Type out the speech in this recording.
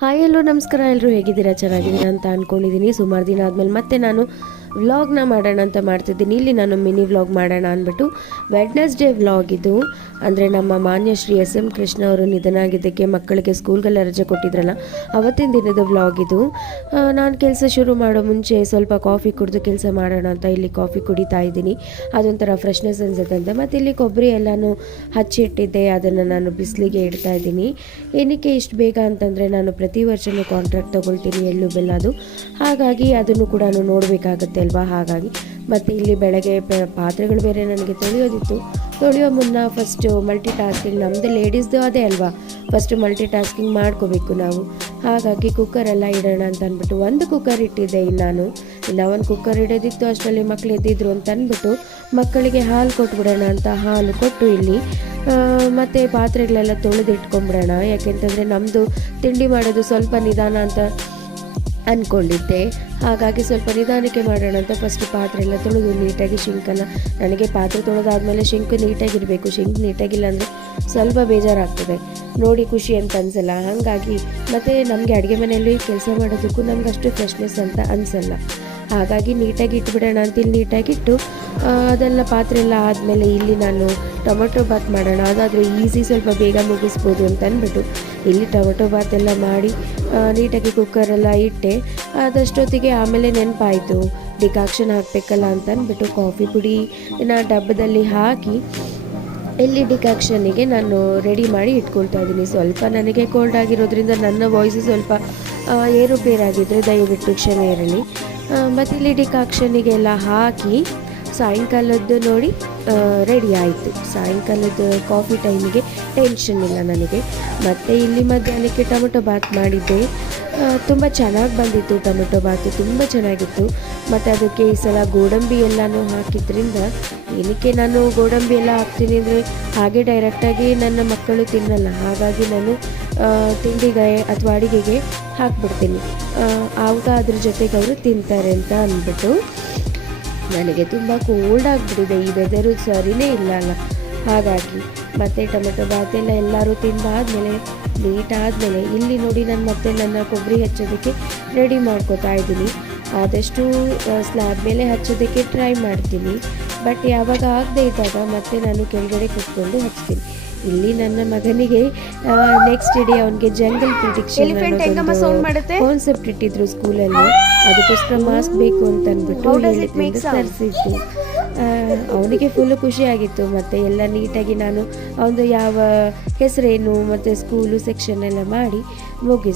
Hi ಎಲ್ಲೋ ನಮಸ್ಕಾರ, ಎಲ್ಲರೂ ಹೇಗಿದ್ದೀರಾ? ಚೆನ್ನಾಗಿದ್ದೀರಾ ಅಂತ ಅಂದ್ಕೊಂಡಿದ್ದೀನಿ. ಸುಮಾರು ದಿನ ಆದಮೇಲೆ ಮತ್ತೆ ನಾನು ವ್ಲಾಗ್ನ ಮಾಡೋಣ ಅಂತ ಮಾಡ್ತಿದ್ದೀನಿ. ಇಲ್ಲಿ ನಾನು ಮಿನಿ ವ್ಲಾಗ್ ಮಾಡೋಣ ಅಂದ್ಬಿಟ್ಟು ವೆಡ್ನೆಸ್ಡೇ ವ್ಲಾಗ್ ಇದು. ಅಂದರೆ ನಮ್ಮ ಮಾನ್ಯ ಶ್ರೀ SM ಕೃಷ್ಣ ಅವರು ನಿಧನ ಆಗಿದ್ದಕ್ಕೆ ಮಕ್ಕಳಿಗೆ ಸ್ಕೂಲ್ಗೆಲ್ಲ ರಜೆ ಕೊಟ್ಟಿದ್ರಲ್ಲ, ಅವತ್ತಿನ ದಿನದ ವ್ಲಾಗ್ ಇದು. ನಾನು ಕೆಲಸ ಶುರು ಮಾಡೋ ಮುಂಚೆ ಸ್ವಲ್ಪ ಕಾಫಿ ಕುಡಿದು ಕೆಲಸ ಮಾಡೋಣ ಅಂತ ಇಲ್ಲಿ ಕಾಫಿ ಕುಡಿತಾ ಇದ್ದೀನಿ. ಅದೊಂಥರ ಫ್ರೆಶ್ನೆಸ್ ಅನ್ಸುತ್ತಂತೆ. ಮತ್ತು ಇಲ್ಲಿ ಕೊಬ್ಬರಿ ಎಲ್ಲನೂ ಹಚ್ಚಿಟ್ಟಿದ್ದೆ, ಅದನ್ನು ನಾನು ಬಿಸಿಲಿಗೆ ಇಡ್ತಾ ಇದ್ದೀನಿ. ಏನಕ್ಕೆ ಇಷ್ಟು ಬೇಗ ಅಂತಂದರೆ ನಾನು ಪ್ರತಿ ವರ್ಷವೂ ಕಾಂಟ್ರಾಕ್ಟ್ ತೊಗೊಳ್ತೀನಿ ಎಳ್ಳು ಬೆಲ್ಲದು, ಹಾಗಾಗಿ ಅದನ್ನು ಕೂಡ ನೋಡಬೇಕಾಗತ್ತೆ ಅಲ್ವಾ. ಹಾಗಾಗಿ ಮತ್ತು ಇಲ್ಲಿ ಬೆಳಗ್ಗೆ ಪಾತ್ರೆಗಳು ಬೇರೆ ನನಗೆ ತೊಳೆಯೋದಿತ್ತು. ತೊಳೆಯೋ ಮುನ್ನ ಫಸ್ಟು ಮಲ್ಟಿ ಟಾಸ್ಕಿಂಗ್, ನಮ್ಮದು ಲೇಡೀಸ್ದು ಅದೇ ಅಲ್ವಾ, ಫಸ್ಟು ಮಲ್ಟಿ ಟಾಸ್ಕಿಂಗ್ ಮಾಡ್ಕೋಬೇಕು ನಾವು. ಹಾಗಾಗಿ ಕುಕ್ಕರೆಲ್ಲ ಇಡೋಣ ಅಂತ ಅಂದ್ಬಿಟ್ಟು ಒಂದು ಕುಕ್ಕರ್ ಇಟ್ಟಿದ್ದೆ. ಇನ್ನು ಒಂದು ಕುಕ್ಕರ್ ಇಡೋದಿತ್ತು, ಅಷ್ಟರಲ್ಲಿ ಮಕ್ಕಳು ಎದ್ದಿದ್ರು ಅಂತ ಅಂದ್ಬಿಟ್ಟು ಮಕ್ಕಳಿಗೆ ಹಾಲು ಕೊಟ್ಬಿಡೋಣ ಅಂತ ಹಾಲು ಕೊಟ್ಟು ಇಲ್ಲಿ ಮತ್ತು ಪಾತ್ರೆಗಳೆಲ್ಲ ತೊಳೆದು ಇಟ್ಕೊಂಬಿಡೋಣ. ಯಾಕೆಂತಂದರೆ ನಮ್ಮದು ತಿಂಡಿ ಮಾಡೋದು ಸ್ವಲ್ಪ ನಿಧಾನ ಅಂತ ಅಂದ್ಕೊಂಡಿದ್ದೆ. ಹಾಗಾಗಿ ಸ್ವಲ್ಪ ನಿಧಾನಕ್ಕೆ ಮಾಡೋಣ ಅಂತ ಫಸ್ಟ್ ಪಾತ್ರೆ ಎಲ್ಲ ತೊಳೆದು ನೀಟಾಗಿ ಶಿಂಕನ್ನು, ನನಗೆ ಪಾತ್ರೆ ತೊಳೆದಾದ್ಮೇಲೆ ಶಿಂಕ್ ನೀಟಾಗಿರಬೇಕು. ಶಿಂಕ್ ನೀಟಾಗಿಲ್ಲ ಅಂದರೆ ಸ್ವಲ್ಪ ಬೇಜಾರಾಗ್ತದೆ, ನೋಡಿ ಖುಷಿ ಅಂತ ಅನಿಸಲ್ಲ. ಹಾಗಾಗಿ ಮತ್ತು ನಮಗೆ ಅಡುಗೆ ಮನೆಯಲ್ಲಿ ಕೆಲಸ ಮಾಡೋದಕ್ಕೂ ನಮ್ಗೆ ಅಷ್ಟು ಫ್ರೆಶ್ನೆಸ್ ಅಂತ ಅನಿಸಲ್ಲ. ಹಾಗಾಗಿ ನೀಟಾಗಿ ಇಟ್ಬಿಡೋಣ ಅಂತ ಇಲ್ಲಿ ನೀಟಾಗಿಟ್ಟು ಅದೆಲ್ಲ ಪಾತ್ರೆ ಎಲ್ಲ ಆದಮೇಲೆ ಇಲ್ಲಿ ನಾನು ಟೊಮೊಟೊ ಬಾತ್ ಮಾಡೋಣ, ಅದಾದರೆ ಈಸಿ, ಸ್ವಲ್ಪ ಬೇಗ ಮುಗಿಸ್ಬೋದು ಅಂತ ಅಂದ್ಬಿಟ್ಟು ಇಲ್ಲಿ ಟೊಮೊಟೊ ಬಾತ್ ಎಲ್ಲ ಮಾಡಿ ನೀಟಾಗಿ ಕುಕ್ಕರೆಲ್ಲ ಇಟ್ಟೆ. ಅದಷ್ಟೊತ್ತಿಗೆ ಆಮೇಲೆ ನೆನಪಾಯಿತು ಡಿಕಾಕ್ಷನ್ ಹಾಕಬೇಕಲ್ಲ ಅಂತ ಅಂದ್ಬಿಟ್ಟು ಕಾಫಿ ಪುಡಿನ ಡಬ್ಬದಲ್ಲಿ ಹಾಕಿ ಇಲ್ಲಿ ಡಿಕಾಕ್ಷನಿಗೆ ನಾನು ರೆಡಿ ಮಾಡಿ ಇಟ್ಕೊಳ್ತಾ ಇದ್ದೀನಿ. ಸ್ವಲ್ಪ ನನಗೆ ಕೋಲ್ಡ್ ಆಗಿರೋದ್ರಿಂದ ನನ್ನ ವಾಯ್ಸು ಸ್ವಲ್ಪ ಏರುಪೇರಾಗಿದ್ದರೆ ದಯವಿಟ್ಟು ಕ್ಷಮೆ ಇರಲಿ. ಮತ್ತು ಇಲ್ಲಿ ಡಿಕಾಕ್ಷನಿಗೆಲ್ಲ ಹಾಕಿ ಸಾಯಂಕಾಲದ್ದು ನೋಡಿ ರೆಡಿ ಆಯಿತು. ಸಾಯಂಕಾಲದ ಕಾಫಿ ಟೈಮಿಗೆ ಟೆನ್ಷನ್ ಇಲ್ಲ ನನಗೆ. ಮತ್ತು ಇಲ್ಲಿ ಮಧ್ಯಾಹ್ನಕ್ಕೆ ಟೊಮೊಟೊ ಬಾತ್ ಮಾಡಿದ್ದೆ. ತುಂಬ ಚೆನ್ನಾಗಿ ಬಂದಿತ್ತು ಟೊಮೊಟೊ ಬಾತು, ತುಂಬ ಚೆನ್ನಾಗಿತ್ತು. ಮತ್ತು ಅದಕ್ಕೆ ಈ ಸಲ ಗೋಡಂಬಿ ಎಲ್ಲನೂ ಹಾಕಿದ್ರಿಂದ, ಏನಕ್ಕೆ ನಾನು ಗೋಡಂಬಿ ಎಲ್ಲ ಹಾಕ್ತೀನಿ ಅಂದರೆ ಹಾಗೆ ಡೈರೆಕ್ಟಾಗಿ ನನ್ನ ಮಕ್ಕಳು ತಿನ್ನಲ್ಲ. ಹಾಗಾಗಿ ನಾನು ತಿಂಡಿಗೆ ಅಥವಾ ಅಡುಗೆಗೆ ಹಾಕ್ಬಿಡ್ತೀನಿ, ಆವಾಗ ಅದ್ರ ಜೊತೆಗೆ ಅವರು ತಿಂತಾರೆ ಅಂತ ಅಂದ್ಬಿಟ್ಟು. ನನಗೆ ತುಂಬ ಕೋಲ್ಡ್ ಆಗಿಬಿಟ್ಟಿದೆ, ಈ ವೆದರು ಸರಿಯೇ ಇಲ್ಲ ಅಲ್ಲ. ಹಾಗಾಗಿ ಮತ್ತು ಟೊಮೆಟೊ ಬಾತೆಲ್ಲ ಎಲ್ಲರೂ ತಿಂದಾದಮೇಲೆ ನೀಟಾದಮೇಲೆ ಇಲ್ಲಿ ನೋಡಿ ನಾನು ಮತ್ತೆ ನನ್ನ ಕೊಬ್ಬರಿ ಹಚ್ಚೋದಕ್ಕೆ ರೆಡಿ ಮಾಡ್ಕೋತಾ ಇದ್ದೀನಿ. ಆದಷ್ಟು ಸ್ಲ್ಯಾಬ್ ಮೇಲೆ ಹಚ್ಚೋದಕ್ಕೆ ಟ್ರೈ ಮಾಡ್ತೀನಿ, ಬಟ್ ಯಾವಾಗ ಆಗದೆ ಇದ್ದಾಗ ಮತ್ತೆ ನಾನು ಕೆಳಗಡೆ ಕೂತ್ಕೊಂಡು ಹಚ್ತೀನಿ. ಇಲ್ಲಿ ನನ್ನ ಮಗನಿಗೆ ನೆಕ್ಸ್ಟ್ ಡೇ ಅವನಿಗೆ ಜಂಗಲ್ ಪ್ರಿಡಿಕ್ಷನ್ ಕಾನ್ಸೆಪ್ಟ್ ಇಟ್ಟಿದ್ರು ಸ್ಕೂಲಲ್ಲಿ, ಅದಕ್ಕೋಸ್ಕರ ಮಾಸ್ಕ್ ಬೇಕು ಅಂತ ಅಂದ್ಬಿಟ್ಟು ತರಿಸಿದ್ದು. ಅವನಿಗೆ ಫುಲ್ಲು ಖುಷಿಯಾಗಿತ್ತು. ಮತ್ತು ಎಲ್ಲ ನೀಟಾಗಿ ನಾನು ಅವನು ಯಾವ ಹೆಸರೇನು ಮತ್ತು ಸ್ಕೂಲು ಸೆಕ್ಷನ್ ಎಲ್ಲ ಮಾಡಿ ಮುಗಿಸಿ